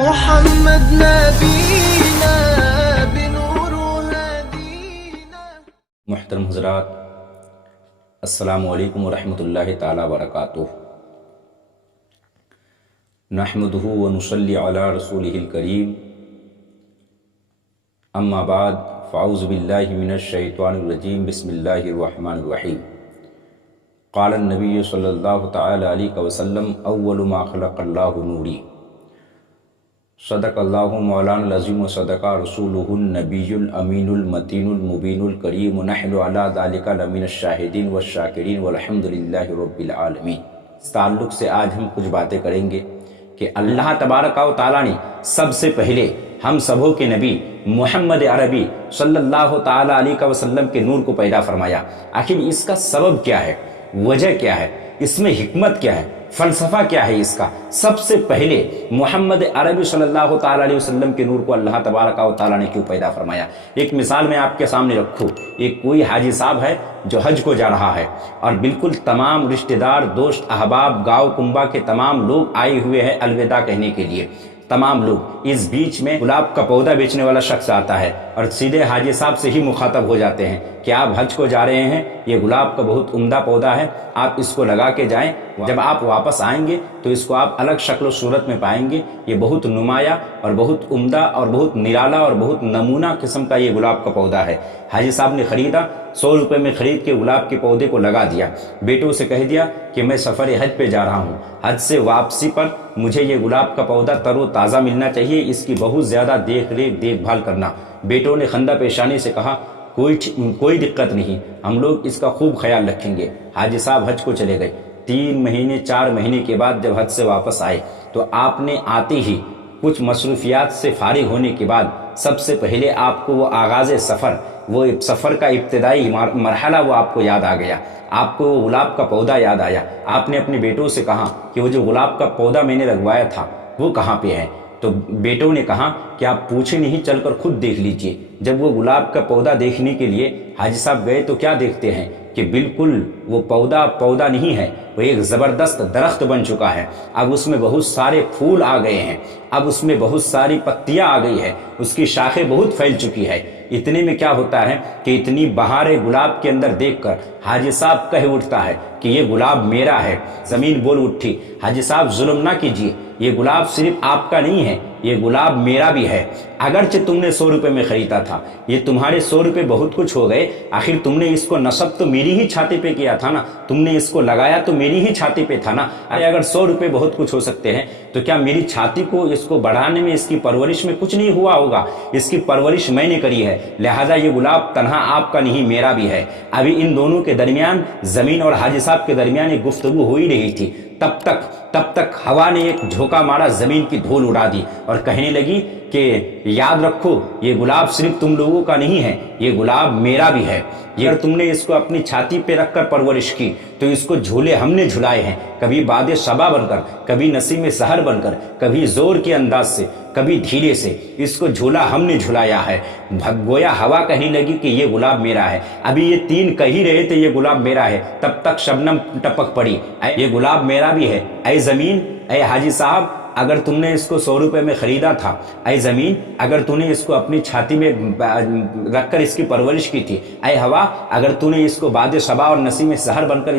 محمد نبینا بنور هدینا. محترم حضرات، السلام علیکم ورحمۃ اللہ تعالی وبرکاتہ. نحمده ونصلی علی رسولہ الکریم. اما بعد فاعوذ باللہ من الشیطان الرجیم. بسم اللہ الرحمن الرحیم. قال النبی صلی اللہ تعالی علیہ وسلم اول ما خلق اللہ نوری. صدق اللہ مولانا العظیم و صدق رسولہ النبی الامین المتین المبین الکریم. نحن علی ذلک لمن الشاہدین والشاکرین والحمد للہ رب العالمین. اس تعلق سے آج ہم کچھ باتیں کریں گے کہ اللہ تبارک و تعالیٰ نے سب سے پہلے ہم سبوں کے نبی محمد عربی صلی اللہ تعالی علیہ وسلم کے نور کو پیدا فرمایا. آخر اس کا سبب کیا ہے، وجہ کیا ہے، اس میں حکمت کیا ہے، فلسفہ کیا ہے اس کا؟ سب سے پہلے محمد عربی صلی اللہ تعالی علیہ وسلم کے نور کو اللہ تبارک و تعالیٰ نے کیوں پیدا فرمایا؟ ایک مثال میں آپ کے سامنے رکھوں. ایک کوئی حاجی صاحب ہے جو حج کو جا رہا ہے اور بالکل تمام رشتہ دار، دوست، احباب، گاؤں کنبا کے تمام لوگ آئے ہوئے ہیں الوداع کہنے کے لیے. تمام لوگ، اس بیچ میں گلاب کا پودا بیچنے والا شخص آتا ہے اور سیدھے حاجی صاحب سے ہی مخاطب ہو جاتے ہیں کہ آپ حج کو جا رہے ہیں، یہ گلاب کا بہت عمدہ پودا ہے، آپ اس کو لگا کے جائیں. جب آپ واپس آئیں گے تو اس کو آپ الگ شکل و صورت میں پائیں گے. یہ بہت نمایاں اور بہت عمدہ اور بہت نرالا اور بہت نمونہ قسم کا یہ گلاب کا پودا ہے. حاجی صاحب نے خریدا، 100 روپے میں خرید کے گلاب کے پودے کو لگا دیا. بیٹوں سے کہہ دیا کہ میں سفر حج پہ جا رہا ہوں، حج سے واپسی پر مجھے یہ گلاب کا پودا تر و تازہ ملنا چاہیے، اس کی بہت زیادہ دیکھ بھال کرنا. بیٹوں نے خندہ پیشانی سے کہا کوئی دقت نہیں، ہم لوگ اس کا خوب خیال رکھیں گے. حاجی صاحب حج کو چلے گئے. 3 مہینے 4 مہینے کے بعد جب حج سے واپس آئے تو آپ نے آتے ہی کچھ مصروفیات سے فارغ ہونے کے بعد سب سے پہلے آپ کو وہ آغاز سفر، وہ سفر کا ابتدائی مرحلہ وہ آپ کو یاد آ گیا. آپ کو وہ گلاب کا پودا یاد آیا. آپ نے اپنے بیٹوں سے کہا کہ وہ جو گلاب کا پودا میں نے لگوایا تھا وہ کہاں پہ ہے؟ تو بیٹوں نے کہا کہ آپ پوچھے نہیں، چل کر خود دیکھ لیجئے. جب وہ گلاب کا پودا دیکھنے کے لیے حاجی صاحب گئے تو کیا دیکھتے ہیں کہ بالکل وہ پودا نہیں ہے، وہ ایک زبردست درخت بن چکا ہے. اب اس میں بہت سارے پھول آ گئے ہیں، اب اس میں بہت ساری پتیاں آ گئی ہے، اس کی شاخیں بہت پھیل چکی ہے. اتنے میں کیا ہوتا ہے کہ اتنی بہاریں گلاب کے اندر دیکھ کر حاجی صاحب کہہ اٹھتا ہے کہ یہ گلاب میرا ہے. زمین بول اٹھی، حاجی صاحب ظلم نہ کیجیے، یہ گلاب صرف آپ کا نہیں ہے، یہ گلاب میرا بھی ہے. اگرچہ تم نے 100 روپے میں خریدا تھا، یہ تمہارے 100 روپے بہت کچھ ہو گئے، آخر تم نے اس کو نصب تو میری ہی چھاتی پہ کیا تھا نا، تم نے اس کو لگایا تو میری ہی چھاتی پہ تھا نا. اگر 100 روپے بہت کچھ ہو سکتے ہیں تو کیا میری چھاتی کو، اس کو بڑھانے میں، اس کی پرورش میں کچھ نہیں ہوا ہوگا؟ اس کی پرورش میں نے کری ہے، لہٰذا یہ گلاب تنہا آپ کا نہیں، میرا بھی ہے. ابھی ان دونوں کے درمیان، زمین اور حاجی صاحب کے درمیان ایک گفتگو ہو ہی رہی تھی. تب تک ہوا نے ایک جھونکا مارا، زمین کی دھول اڑا دی اور کہنے لگی کہ یاد رکھو یہ گلاب صرف تم لوگوں کا نہیں ہے، یہ گلاب میرا بھی ہے. اگر تم نے اس کو اپنی چھاتی پہ رکھ کر پرورش کی تو اس کو جھولے ہم نے جھلائے ہیں، کبھی باد صبا بن کر، کبھی نسیم سحر بن کر، کبھی زور کے انداز سے، کبھی دھیرے سے، اس کو جھولا ہم نے جھلایا ہے. گویا ہوا کہنے لگی کہ یہ گلاب میرا ہے. ابھی یہ 3 کہہ ہی رہے تھے یہ گلاب میرا ہے، تب تک شبنم ٹپک پڑی، یہ گلاب میرا بھی ہے. اے زمین، اے حاجی صاحب، اگر تم نے اس کو 100 روپے میں خریدا تھا، اے زمین اگر تو نے اس کو اپنی چھاتی میں رکھ کر اس کی پرورش کی تھی، اے ہوا اگر تو نے اس کو باد صبا اور نسیم سحر بن کر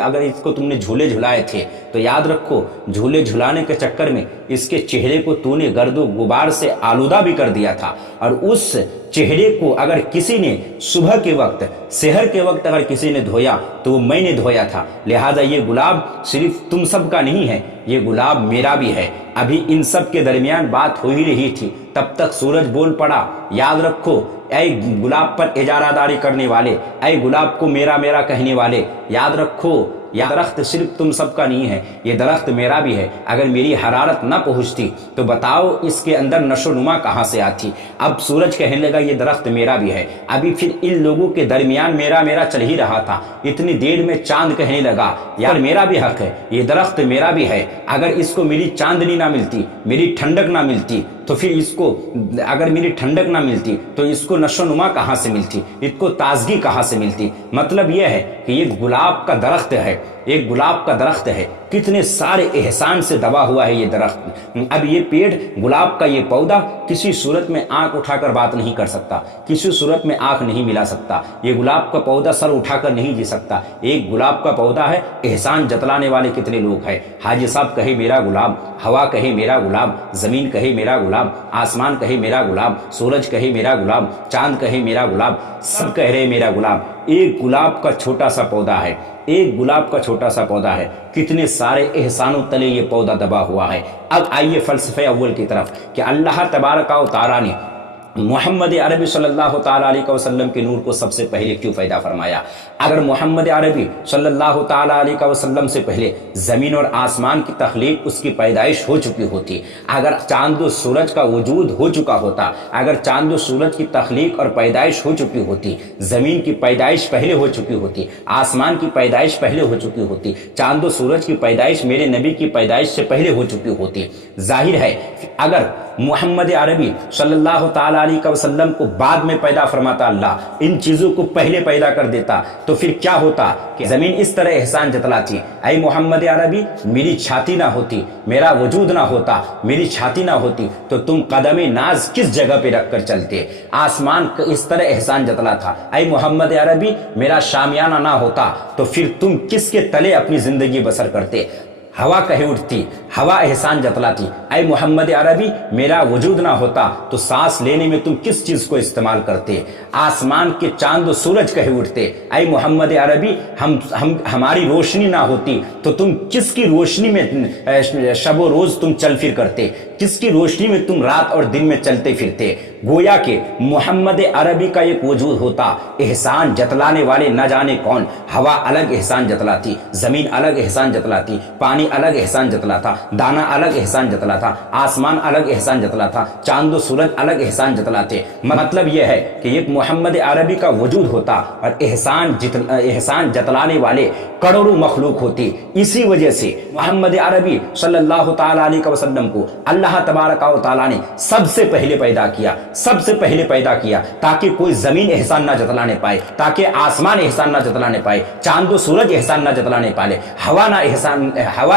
اگر اس کو تم نے جھولے جھلائے تھے، تو یاد رکھو جھولے جھلانے کے چکر میں اس کے چہرے کو تو نے گرد و غبار سے آلودہ بھی کر دیا تھا. اور اس چہرے کو اگر کسی نے صبح کے وقت، سحر کے وقت اگر کسی نے دھویا تو وہ میں نے دھویا تھا. لہٰذا یہ گلاب صرف تم سب کا نہیں ہے، یہ گلاب میرا بھی ہے. ابھی ان سب کے درمیان بات ہو ہی رہی تھی، تب تک سورج بول پڑا، یاد رکھو اے گلاب پر اجارہ داری کرنے والے، اے گلاب کو میرا میرا کہنے والے، یاد رکھو یہ درخت صرف تم سب کا نہیں ہے، یہ درخت میرا بھی ہے. اگر میری حرارت نہ پہنچتی تو بتاؤ اس کے اندر نشو نما کہاں سے آتی؟ اب سورج کہنے لگا یہ درخت میرا بھی ہے. ابھی پھر ان لوگوں کے درمیان میرا میرا چل ہی رہا تھا. اتنی دیر میں چاند کہنے لگا یار میرا بھی حق ہے، یہ درخت میرا بھی ہے. اگر اس کو میری چاندنی نہ ملتی، میری ٹھنڈک نہ ملتی تو پھر اس کو، اگر میری ٹھنڈک نہ ملتی تو اس کو نشو نما کہاں سے ملتی، اس کو تازگی کہاں سے ملتی؟ مطلب یہ ہے کہ یہ گلاب کا درخت ہے، ایک گلاب کا درخت ہے، کتنے سارے احسان سے دبا ہوا ہے یہ درخت۔ اب یہ پیڑ گلاب کا یہ پودا کسی صورت میں آنکھ اٹھا کر بات نہیں کر سکتا، کسی صورت میں آنکھ نہیں ملا سکتا، یہ گلاب کا پودا سر اٹھا کر نہیں جی سکتا۔ ایک گلاب کا پودا ہے، احسان جتلانے والے کتنے لوگ ہیں۔ حاجی صاحب کہے میرا گلاب، ہوا کہے میرا گلاب، زمین کہے میرا گلاب، آسمان کہے میرا گلاب، سورج کہے میرا گلاب، چاند کہے میرا گلاب، سب کہہ رہے میرا گلاب۔ ایک گلاب کا چھوٹا سا پودا ہے، ایک گلاب کا چھوٹا سا پودا ہے، کتنے سارے احسانوں تلے یہ پودا دبا ہوا ہے۔ اب آئیے فلسفہ اول کی طرف کہ اللہ تبارک و تعالیٰ نے محمد عربی صلی اللہ تعالیٰ علیہ وسلم کے نور کو سب سے پہلے کیوں پیدا فرمایا؟ اگر محمد عربی صلی اللہ تعالیٰ علیہ وسلم سے پہلے زمین اور آسمان کی تخلیق، اس کی پیدائش ہو چکی ہوتی، اگر چاند و سورج کا وجود ہو چکا ہوتا، اگر چاند و سورج کی تخلیق اور پیدائش ہو چکی ہوتی، زمین کی پیدائش پہلے ہو چکی ہوتی، آسمان کی پیدائش پہلے ہو چکی ہوتی، چاند و سورج کی پیدائش میرے نبی کی پیدائش سے پہلے ہو چکی ہوتی۔ ظاہر ہے اگر محمد عربی صلی اللہ تعالیٰ علیہ وسلم کو بعد میں پیدا فرماتا اللہ، ان چیزوں کو پہلے پیدا کر دیتا، تو پھر کیا ہوتا کہ زمین اس طرح احسان جتلاتی، اے محمد عربی میری چھاتی نہ ہوتی، میرا وجود نہ ہوتا، میری چھاتی نہ ہوتی تو تم قدم ناز کس جگہ پہ رکھ کر چلتے۔ آسمان اس طرح احسان جتلا تھا، اے محمد عربی میرا شامیانہ نہ ہوتا تو پھر تم کس کے تلے اپنی زندگی بسر کرتے۔ ہوا کہے اٹھتی، ہوا احسان جتلاتی، اے محمد عربی میرا وجود نہ ہوتا تو سانس لینے میں تم کس چیز کو استعمال کرتے۔ آسمان کے چاند و سورج کہے اٹھتے، اے محمد عربی ہماری روشنی نہ ہوتی تو تم کس کی روشنی میں شب و روز تم چل پھر کرتے، کس کی روشنی میں تم رات اور دن میں چلتے پھرتے۔ گویا کہ محمد عربی کا ایک وجود ہوتا، احسان جتلانے والے نہ جانے کون۔ ہوا الگ احسان جتلاتی، زمین الگ احسان جتلاتی، پانی الگ احسان جتلاتا، دانا الگ احسان جتلاتا، آسمان الگ احسان جتلاتا، چاند و سورج الگ احسان جتلاتے۔ مطلب یہ ہے کہ ایک محمد عربی کا وجود ہوتا اور احسان جتلانے والے کروڑوں مخلوق ہوتی۔ اسی وجہ سے محمد عربی صلی اللہ تعالیٰ علیہ وسلم کو اللہ تبارک و تعالیٰ نے سب سے پہلے پیدا کیا، سب سے پہلے پیدا کیا تاکہ کوئی زمین احسان نہ جتلانے پائے، تاکہ آسمان احسان نہ جتلانے پائے، چاند و سورج احسان نہ جتلانے پائے، ہوا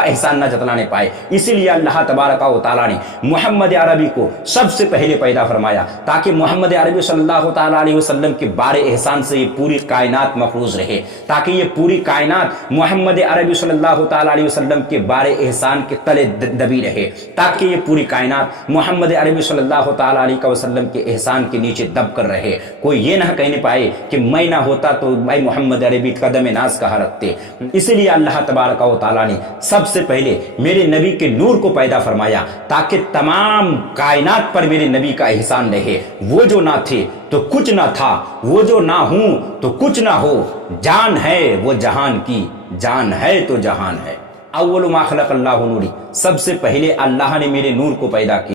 احسان نہ جتلانے پائے۔ اسی لیے اللہ تبارک و تعالیٰ نے محمد عربی کو سب سے پہلے پیدا فرمایا تاکہ محمد عربی صلی اللہ تعالیٰ علیہ وسلم کے بار احسان سے یہ پوری کائنات محفوظ رہے، تاکہ یہ پوری کائنات محمد عربی صلی اللہ تعالیٰ علیہ وسلم کے بار احسان کے تلے دبی رہے، تاکہ یہ پوری کائنات محمد عربی صلی اللہ تعالیٰ علیہ وسلم کے احسان کے نیچے دب کر رہے۔ کوئی یہ نہ کہنے پائے کہ میں نہ ہوتا تو بھائی محمد عربی قدم ناز کہاں رکھتے۔ اسی لیے اللہ تبارک و تعالیٰ نے سب سے پہلے میرے نبی کے نور کو پیدا فرمایا تاکہ تمام کائنات پر میرے نبی کا احسان رہے۔ وہ جو نہ تھے تو کچھ نہ تھا، وہ جو نہ ہوں تو کچھ نہ ہو، جان ہے وہ جہان کی، جان ہے تو جہان ہے۔ اول ما خلق اللہ نوری، سب سے پہلے اللہ نے میرے نور کو پیدا کیا۔